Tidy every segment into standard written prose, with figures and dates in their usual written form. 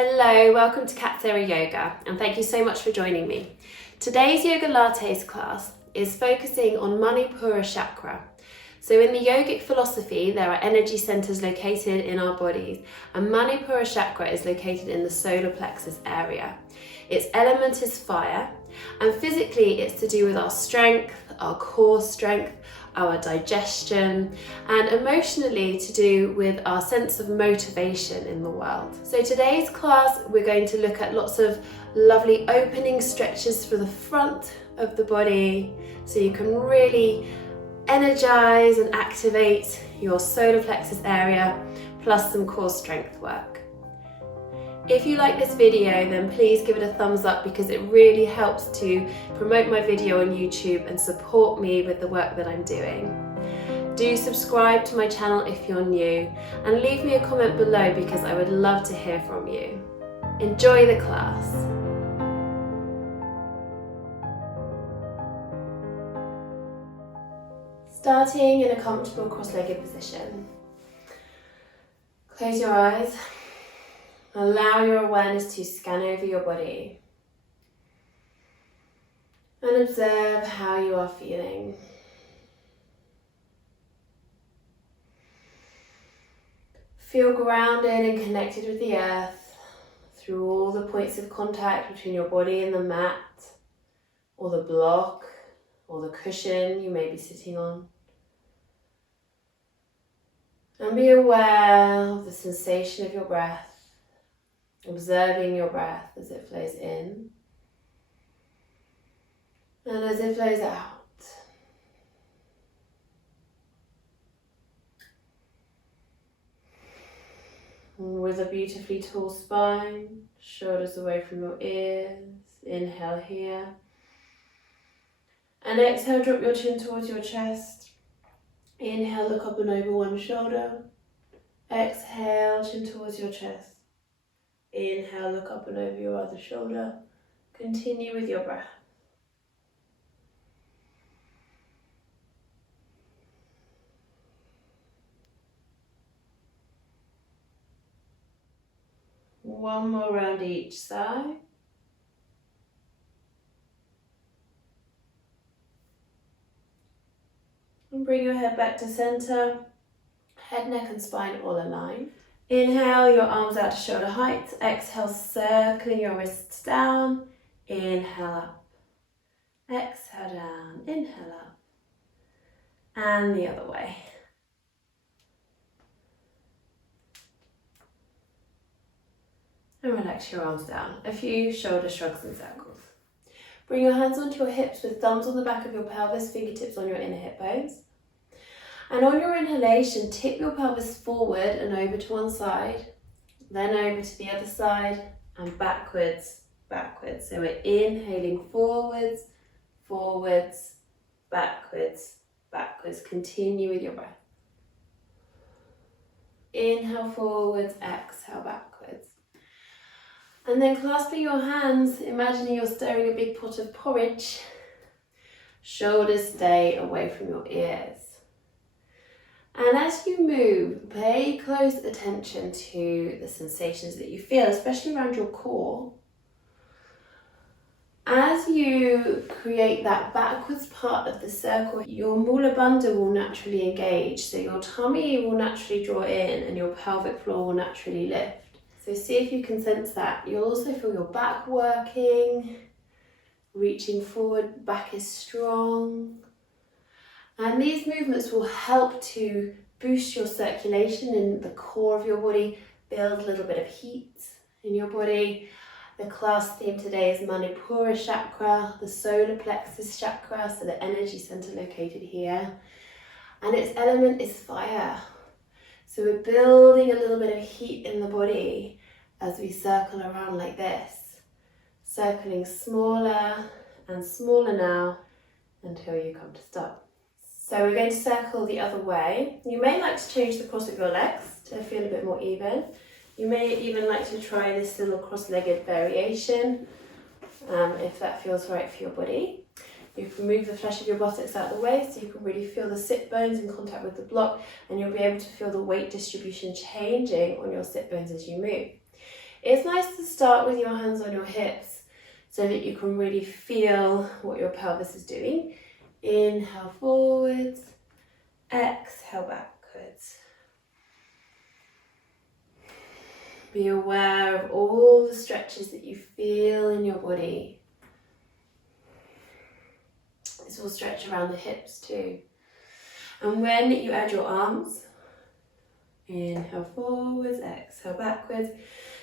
Hello, welcome to Sara Yoga, and thank you so much for joining me. Today's Yogalates class is focusing on Manipura Chakra. So in the yogic philosophy, there are energy centers located in our bodies, and Manipura Chakra is located in the solar plexus area. Its element is fire, and physically it's to do with our strength, our core strength, our digestion, and emotionally to do with our sense of motivation in the world. So today's class, we're going to look at lots of lovely opening stretches for the front of the body, so you can really energize and activate your solar plexus area, plus some core strength work. If you like this video, then please give it a thumbs up because it really helps to promote my video on YouTube and support me with the work that I'm doing. Do subscribe to my channel if you're new, and leave me a comment below because I would love to hear from you. Enjoy the class. Starting in a comfortable cross-legged position. Close your eyes. Allow your awareness to scan over your body and observe how you are feeling. Feel grounded and connected with the earth through all the points of contact between your body and the mat, or the block, or the cushion you may be sitting on. And be aware of the sensation of your breath. Observing your breath as it flows in and as it flows out. And with a beautifully tall spine, shoulders away from your ears, inhale here. And exhale, drop your chin towards your chest. Inhale, look up and over one shoulder. Exhale, chin towards your chest. Inhale, look up and over your other shoulder. Continue with your breath. One more round each side. And bring your head back to center. Head, neck and spine all aligned. Inhale, your arms out to shoulder height. Exhale, circling your wrists down. Inhale up. Exhale down. Inhale up. And the other way. And relax your arms down. A few shoulder shrugs and circles. Bring your hands onto your hips with thumbs on the back of your pelvis, fingertips on your inner hip bones. And on your inhalation, tip your pelvis forward and over to one side, then over to the other side and backwards, backwards. So we're inhaling forwards, forwards, backwards, backwards. Continue with your breath. Inhale forwards, exhale backwards. And then clasping your hands, imagining you're stirring a big pot of porridge. Shoulders stay away from your ears. And as you move, pay close attention to the sensations that you feel, especially around your core. As you create that backwards part of the circle, your Mula Bandha will naturally engage. So your tummy will naturally draw in and your pelvic floor will naturally lift. So see if you can sense that. You'll also feel your back working, reaching forward, back is strong. And these movements will help to boost your circulation in the core of your body, build a little bit of heat in your body. The class theme today is Manipura Chakra, the solar plexus chakra, so the energy center located here. And its element is fire. So we're building a little bit of heat in the body as we circle around like this. Circling smaller and smaller now until you come to stop. So we're going to circle the other way. You may like to change the cross of your legs to feel a bit more even. You may even like to try this little cross-legged variation if that feels right for your body. You can move the flesh of your buttocks out of the way so you can really feel the sit bones in contact with the block, and you'll be able to feel the weight distribution changing on your sit bones as you move. It's nice to start with your hands on your hips so that you can really feel what your pelvis is doing. Inhale forwards, exhale backwards. Be aware of all the stretches that you feel in your body. This will stretch around the hips too. And when you add your arms, inhale forwards, exhale backwards,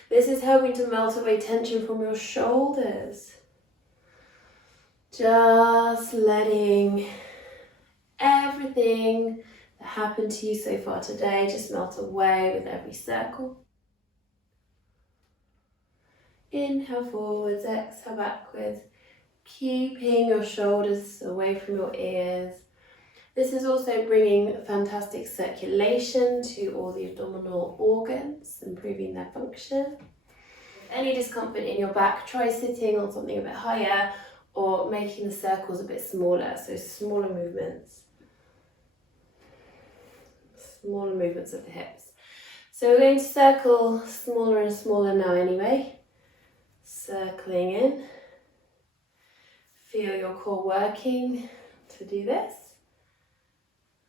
this is helping to melt away tension from your shoulders. Just letting everything that happened to you so far today just melt away with every circle. Inhale forwards, exhale backwards, keeping your shoulders away from your ears. This is also bringing fantastic circulation to all the abdominal organs, improving their function. Any discomfort in your back, try sitting on something a bit higher or making the circles a bit smaller, so smaller movements. Smaller movements of the hips. So we're going to circle smaller and smaller now anyway. Circling in. Feel your core working to do this.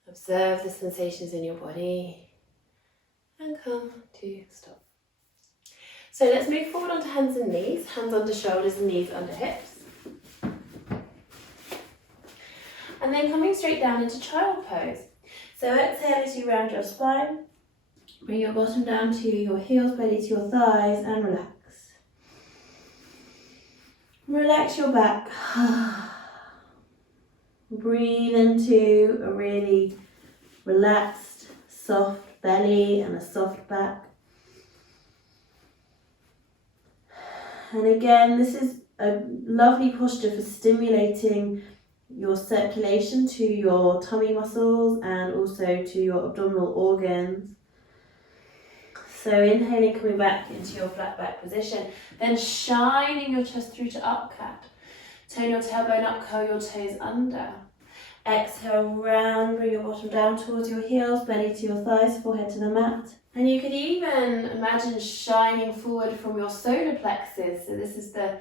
Observe the sensations in your body and come to stop. So let's move forward onto hands and knees, hands under shoulders and knees under hips. And then coming straight down into child pose. So exhale as you round your spine, bring your bottom down to your heels, belly to your thighs and relax. Relax your back. Breathe into a really relaxed, soft belly and a soft back. And again, this is a lovely posture for stimulating your circulation to your tummy muscles and also to your abdominal organs. So inhaling, coming back into your flat back position, then shining your chest through to up cat. Turn your tailbone up, curl your toes under. Exhale, round, bring your bottom down towards your heels, belly to your thighs, forehead to the mat. And you could even imagine shining forward from your solar plexus. So this is the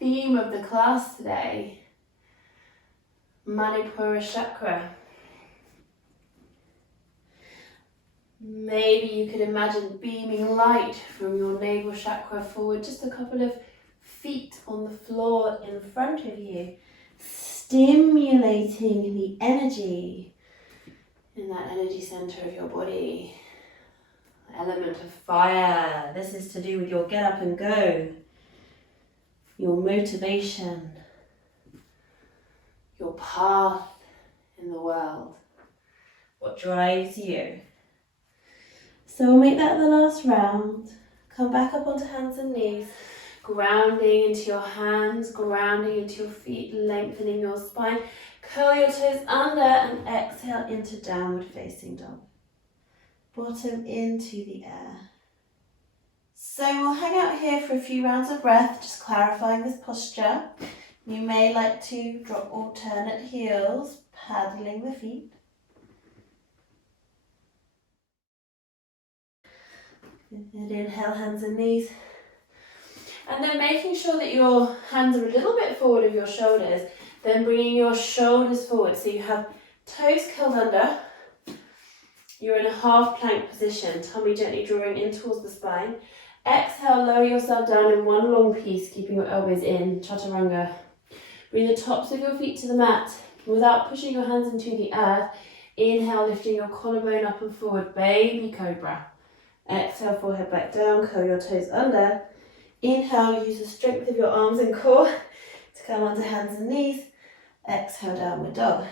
theme of the class today. Manipura Chakra. Maybe you could imagine beaming light from your navel chakra forward just a couple of feet on the floor in front of you, stimulating the energy in that energy center of your body. The element of fire. This is to do with your get up and go, your motivation, your path in the world, what drives you. So we'll make that the last round. Come back up onto hands and knees, grounding into your hands, grounding into your feet, lengthening your spine. Curl your toes under and exhale into downward facing dog. Bottom into the air. So we'll hang out here for a few rounds of breath, just clarifying this posture. You may like to drop alternate heels, paddling the feet. And inhale, hands and knees. And then making sure that your hands are a little bit forward of your shoulders, then bringing your shoulders forward. So you have toes curled under. You're in a half plank position, tummy gently drawing in towards the spine. Exhale, lower yourself down in one long piece, keeping your elbows in, chaturanga. Bring the tops of your feet to the mat without pushing your hands into the earth. Inhale, lifting your collarbone up and forward, baby cobra. Exhale, forehead back down, curl your toes under. Inhale, use the strength of your arms and core to come onto hands and knees. Exhale, downward dog.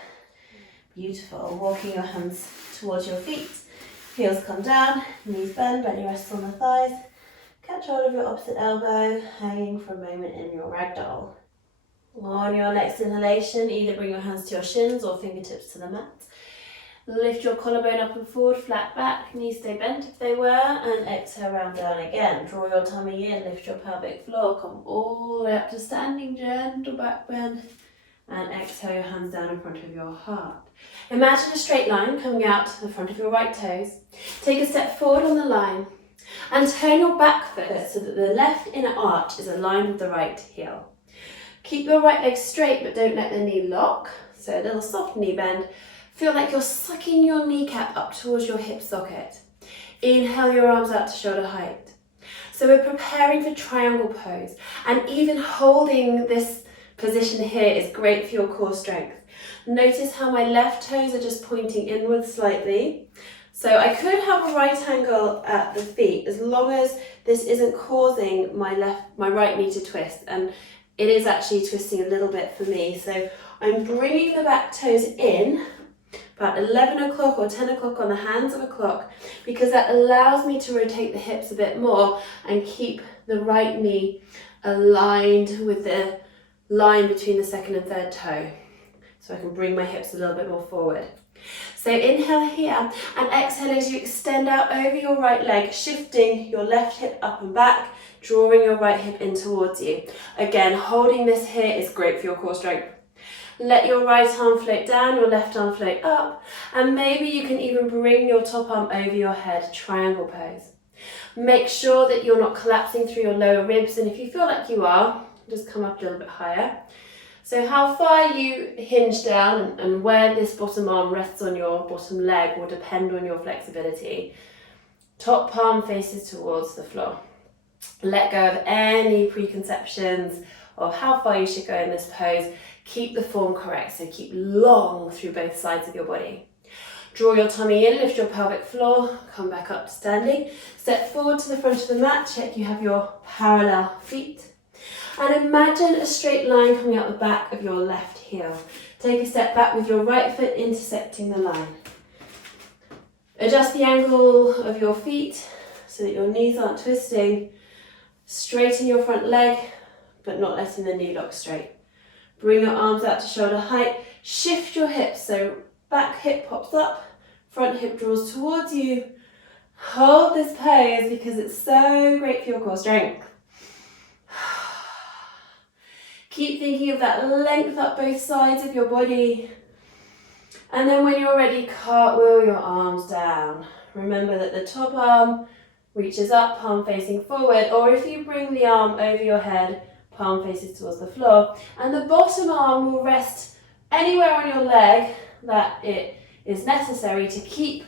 Beautiful. Walking your hands towards your feet. Heels come down, knees bend, belly rests on the thighs. Catch hold of your opposite elbow, hanging for a moment in your ragdoll. On your next inhalation, either bring your hands to your shins or fingertips to the mat. Lift your collarbone up and forward, flat back, knees stay bent if they were, and exhale, round down again. Draw your tummy in, lift your pelvic floor, come all the way up to standing, gentle back bend, and exhale your hands down in front of your heart. Imagine a straight line coming out to the front of your right toes. Take a step forward on the line. And turn your back foot so that the left inner arch is aligned with the right heel. Keep your right leg straight, but don't let the knee lock. So a little soft knee bend. Feel like you're sucking your kneecap up towards your hip socket. Inhale your arms out to shoulder height. So we're preparing for triangle pose, and even holding this position here is great for your core strength. Notice how my left toes are just pointing inward slightly. So I could have a right angle at the feet as long as this isn't causing my right knee to twist, and it is actually twisting a little bit for me. So I'm bringing the back toes in about 11 o'clock or 10 o'clock on the hands of a clock, because that allows me to rotate the hips a bit more and keep the right knee aligned with the line between the second and third toe. So I can bring my hips a little bit more forward. So inhale here and exhale as you extend out over your right leg, shifting your left hip up and back, drawing your right hip in towards you. Again, holding this here is great for your core strength. Let your right arm float down, your left arm float up, and maybe you can even bring your top arm over your head, triangle pose. Make sure that you're not collapsing through your lower ribs, and if you feel like you are, just come up a little bit higher. So how far you hinge down and where this bottom arm rests on your bottom leg will depend on your flexibility. Top palm faces towards the floor. Let go of any preconceptions of how far you should go in this pose. Keep the form correct, so keep long through both sides of your body. Draw your tummy in, lift your pelvic floor, come back up to standing. Step forward to the front of the mat, check you have your parallel feet. And imagine a straight line coming out the back of your left heel. Take a step back with your right foot intersecting the line. Adjust the angle of your feet so that your knees aren't twisting. Straighten your front leg, but not letting the knee lock straight. Bring your arms out to shoulder height. Shift your hips, so back hip pops up, front hip draws towards you. Hold this pose because it's so great for your core strength. Keep thinking of that length up both sides of your body. And then when you're ready, cartwheel your arms down. Remember that the top arm reaches up, palm facing forward, or if you bring the arm over your head, palm faces towards the floor, and the bottom arm will rest anywhere on your leg that it is necessary to keep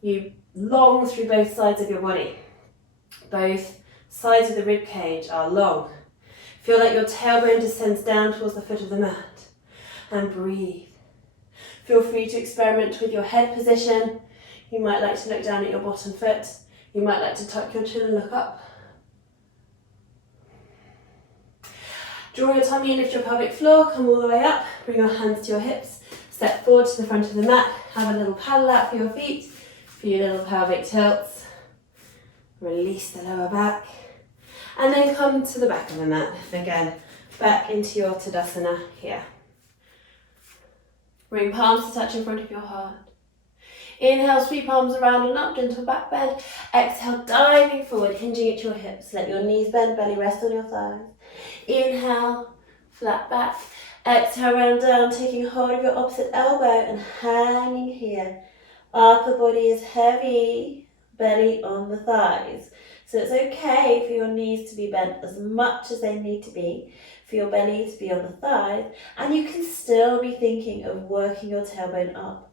you long through both sides of your body. Both sides of the rib cage are long. Feel like your tailbone descends down towards the foot of the mat, and breathe. Feel free to experiment with your head position. You might like to look down at your bottom foot. You might like to tuck your chin and look up. Draw your tummy and lift your pelvic floor, come all the way up, bring your hands to your hips, step forward to the front of the mat, have a little paddle out for your feet, for your little pelvic tilts. Release the lower back, and then come to the back of the mat. Again, back into your Tadasana here. Bring palms to touch in front of your heart. Inhale, sweep palms around and up, gentle back bend. Exhale, diving forward, hinging at your hips. Let your knees bend, belly rest on your thighs. Inhale, flat back. Exhale, round down, taking hold of your opposite elbow and hanging here. Upper body is heavy, belly on the thighs. So it's okay for your knees to be bent as much as they need to be, for your belly to be on the thighs, and you can still be thinking of working your tailbone up.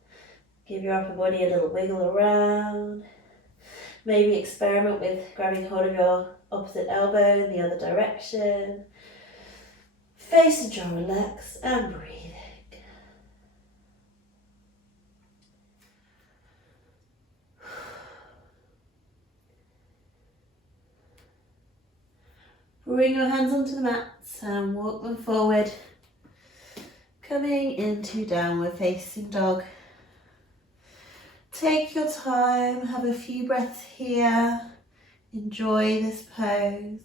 Give your upper body a little wiggle around. Maybe experiment with grabbing hold of your opposite elbow in the other direction. Face and jaw relax and breathing. Bring your hands onto the mats and walk them forward. Coming into downward facing dog. Take your time, have a few breaths here. Enjoy this pose.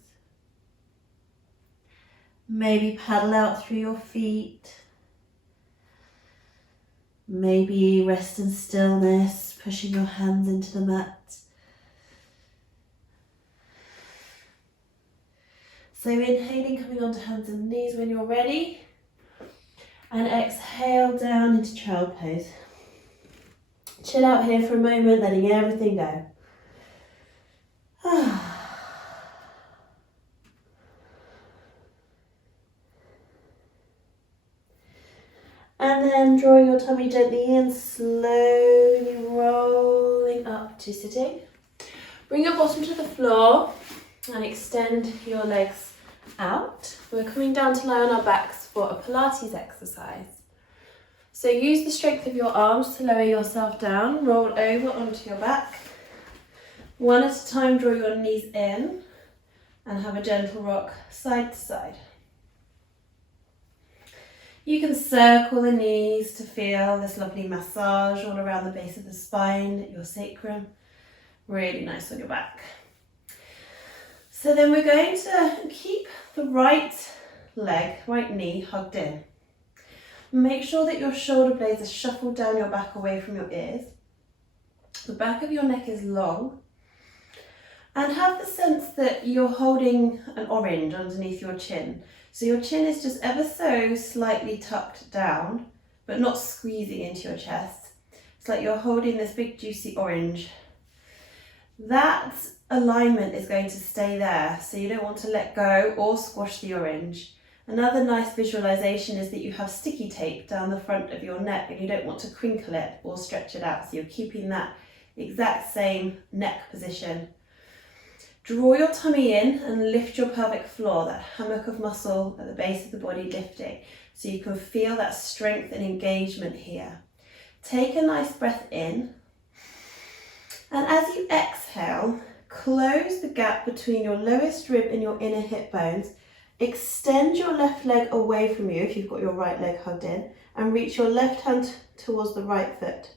Maybe paddle out through your feet. Maybe rest in stillness, pushing your hands into the mat. So inhaling, coming onto hands and knees when you're ready. And exhale down into child pose. Chill out here for a moment, letting everything go. then drawing your tummy gently in, slowly rolling up to sitting. Bring your bottom to the floor and extend your legs out. We're coming down to lie on our backs for a Pilates exercise. So use the strength of your arms to lower yourself down, roll over onto your back. One at a time, draw your knees in and have a gentle rock side to side. You can circle the knees to feel this lovely massage all around the base of the spine, your sacrum. Really nice on your back. So then we're going to keep the right knee hugged in. Make sure that your shoulder blades are shuffled down your back away from your ears. The back of your neck is long. And have the sense that you're holding an orange underneath your chin. So your chin is just ever so slightly tucked down, but not squeezing into your chest. It's like you're holding this big juicy orange. That alignment is going to stay there, so you don't want to let go or squash the orange. Another nice visualization is that you have sticky tape down the front of your neck and you don't want to crinkle it or stretch it out, so you're keeping that exact same neck position. Draw your tummy in and lift your pelvic floor, that hammock of muscle at the base of the body lifting, so you can feel that strength and engagement here. Take a nice breath in, and as you exhale, close the gap between your lowest rib and your inner hip bones. Extend your left leg away from you if you've got your right leg hugged in, and reach your left hand towards the right foot.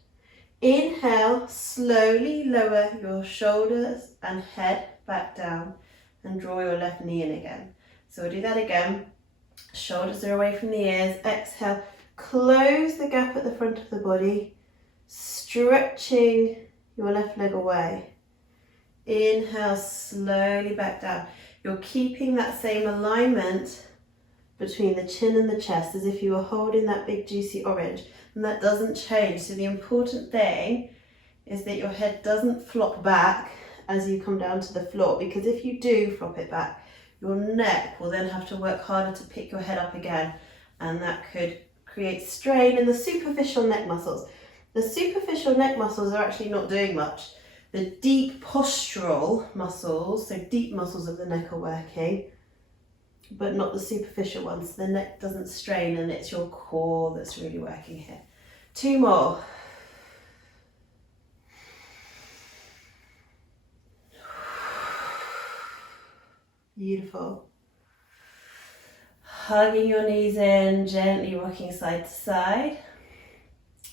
Inhale, slowly lower your shoulders and head back down and draw your left knee in again. So we'll do that again. Shoulders are away from the ears. Exhale, close the gap at the front of the body, stretching your left leg away. Inhale, slowly back down. You're keeping that same alignment between the chin and the chest as if you were holding that big juicy orange, and that doesn't change. So the important thing is that your head doesn't flop back as you come down to the floor, because if you do flop it back, your neck will then have to work harder to pick your head up again, and that could create strain in the superficial neck muscles. The superficial neck muscles are actually not doing much. The deep postural muscles, so deep muscles of the neck, are working, but not the superficial ones. The neck doesn't strain and it's your core that's really working here. 2 more. Beautiful. Hugging your knees in, gently rocking side to side.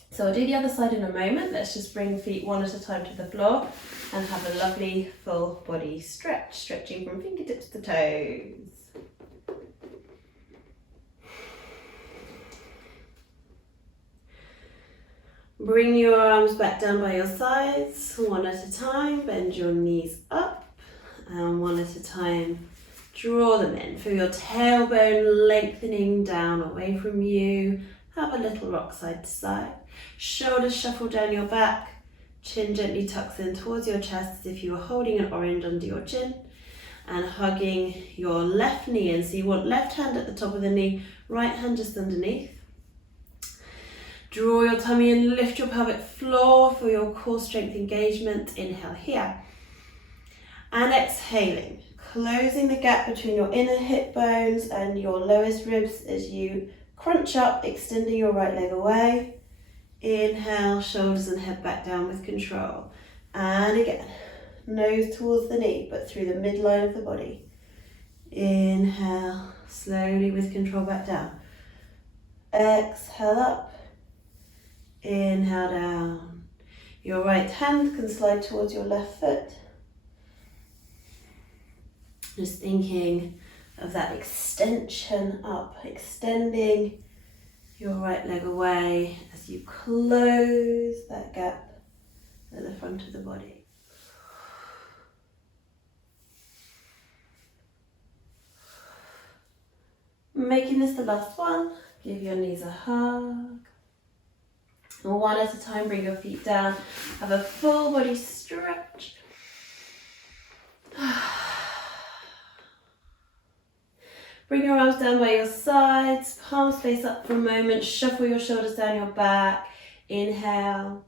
So I'll do the other side in a moment. Let's just bring feet one at a time to the floor and have a lovely full body stretch, stretching from fingertips to toes. Bring your arms back down by your sides, one at a time. Bend your knees up, and one at a time, draw them in. Feel your tailbone lengthening down away from you. Have a little rock side to side. Shoulders shuffle down your back. Chin gently tucks in towards your chest as if you were holding an orange under your chin. And hugging your left knee in. So you want left hand at the top of the knee, right hand just underneath. Draw your tummy in, lift your pelvic floor for your core strength engagement. Inhale here. And exhaling, closing the gap between your inner hip bones and your lowest ribs as you crunch up, extending your right leg away. Inhale, shoulders and head back down with control. And again, nose towards the knee, but through the midline of the body. Inhale, slowly with control back down. Exhale up. Inhale down. Your right hand can slide towards your left foot. Just thinking of that extension up, extending your right leg away as you close that gap at the front of the body. Making this the last one, give your knees a hug. And one at a time, bring your feet down, have a full body stretch. Bring your arms down by your sides, palms face up for a moment, shuffle your shoulders down your back. Inhale.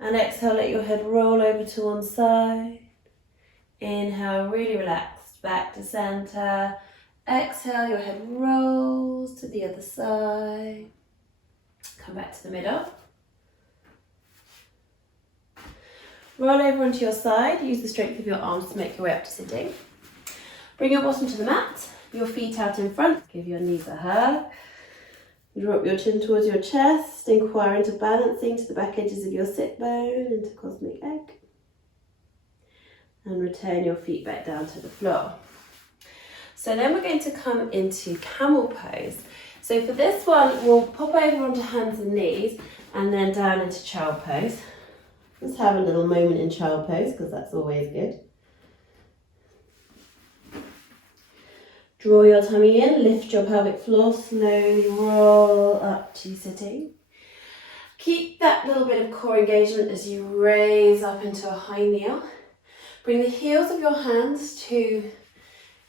And exhale, let your head roll over to one side. Inhale, really relaxed, back to center. Exhale, your head rolls to the other side. Come back to the middle. Roll over onto your side, use the strength of your arms to make your way up to sitting. Bring your bottom to the mat, your feet out in front, give your knees a hug. Drop your chin towards your chest, inquire into balancing to the back edges of your sit bone, into cosmic egg. And return your feet back down to the floor. So then we're going to come into camel pose. So for this one, we'll pop over onto hands and knees and then down into child pose. Let's have a little moment in child pose because that's always good. Draw your tummy in, lift your pelvic floor, slowly roll up to sitting. Keep that little bit of core engagement as you raise up into a high kneel. Bring the heels of your hands to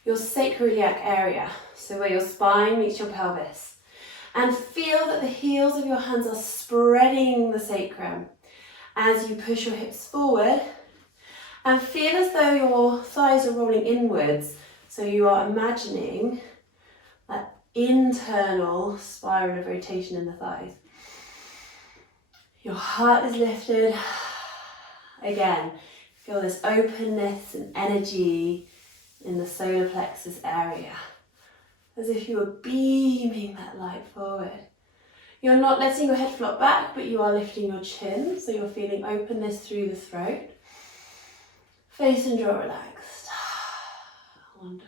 your sacroiliac area, so where your spine meets your pelvis. And feel that the heels of your hands are spreading the sacrum as you push your hips forward. And feel as though your thighs are rolling inwards. So you are imagining that internal spiral of rotation in the thighs. Your heart is lifted. Again, feel this openness and energy in the solar plexus area, as if you were beaming that light forward. You're not letting your head flop back, but you are lifting your chin, so you're feeling openness through the throat. Face and jaw relaxed. Wonderful.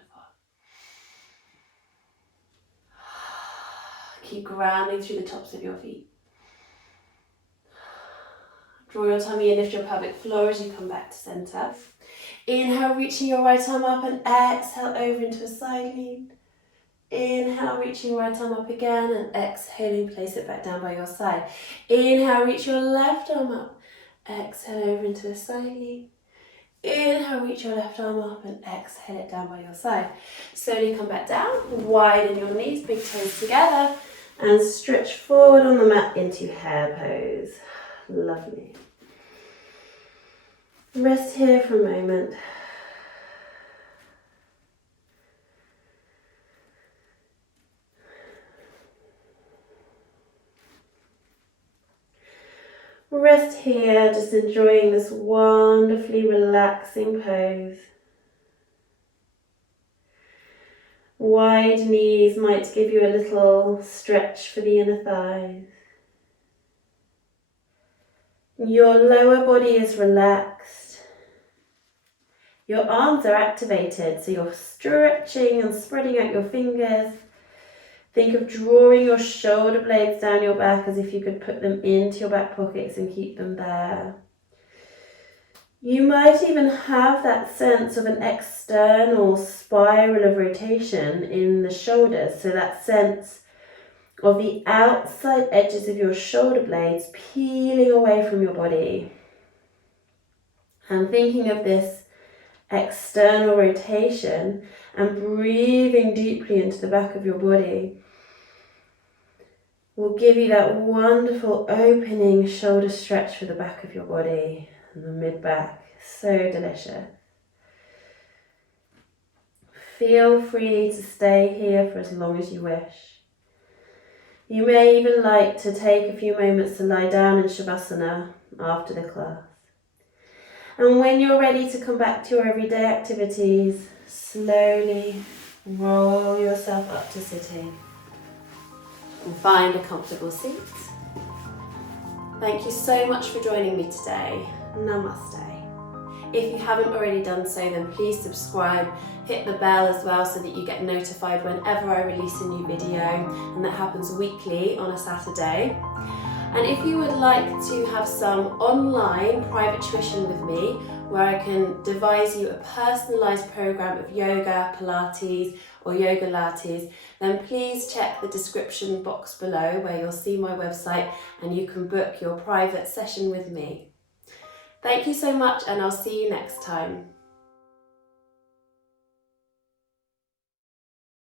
Keep grounding through the tops of your feet. Draw your tummy in, lift your pelvic floor as you come back to center. Inhale, reaching your right arm up and exhale over into a side lean. Inhale, reaching right arm up again and exhaling, place it back down by your side. Inhale, reach your left arm up. Exhale over into a side lean. Inhale, reach your left arm up and exhale it down by your side. Slowly come back down, widen your knees, big toes together, and stretch forward on the mat into hare pose. Lovely. Rest here for a moment. Rest here, just enjoying this wonderfully relaxing pose. Wide knees might give you a little stretch for the inner thighs. Your lower body is relaxed. Your arms are activated, so you're stretching and spreading out your fingers. Think of drawing your shoulder blades down your back as if you could put them into your back pockets and keep them there. You might even have that sense of an external spiral of rotation in the shoulders, so that sense of the outside edges of your shoulder blades peeling away from your body. And thinking of this external rotation and breathing deeply into the back of your body will give you that wonderful opening shoulder stretch for the back of your body and the mid-back. So delicious. Feel free to stay here for as long as you wish. You may even like to take a few moments to lie down in Shavasana after the class. And when you're ready to come back to your everyday activities, slowly roll yourself up to sitting. And find a comfortable seat. Thank you so much for joining me today. Namaste. If you haven't already done so, then please subscribe, hit the bell as well so that you get notified whenever I release a new video, and that happens weekly on a Saturday. And if you would like to have some online private tuition with me, where I can devise you a personalised program of yoga, Pilates or Yogalates, then please check the description box below where you'll see my website and you can book your private session with me. Thank you so much, and I'll see you next time.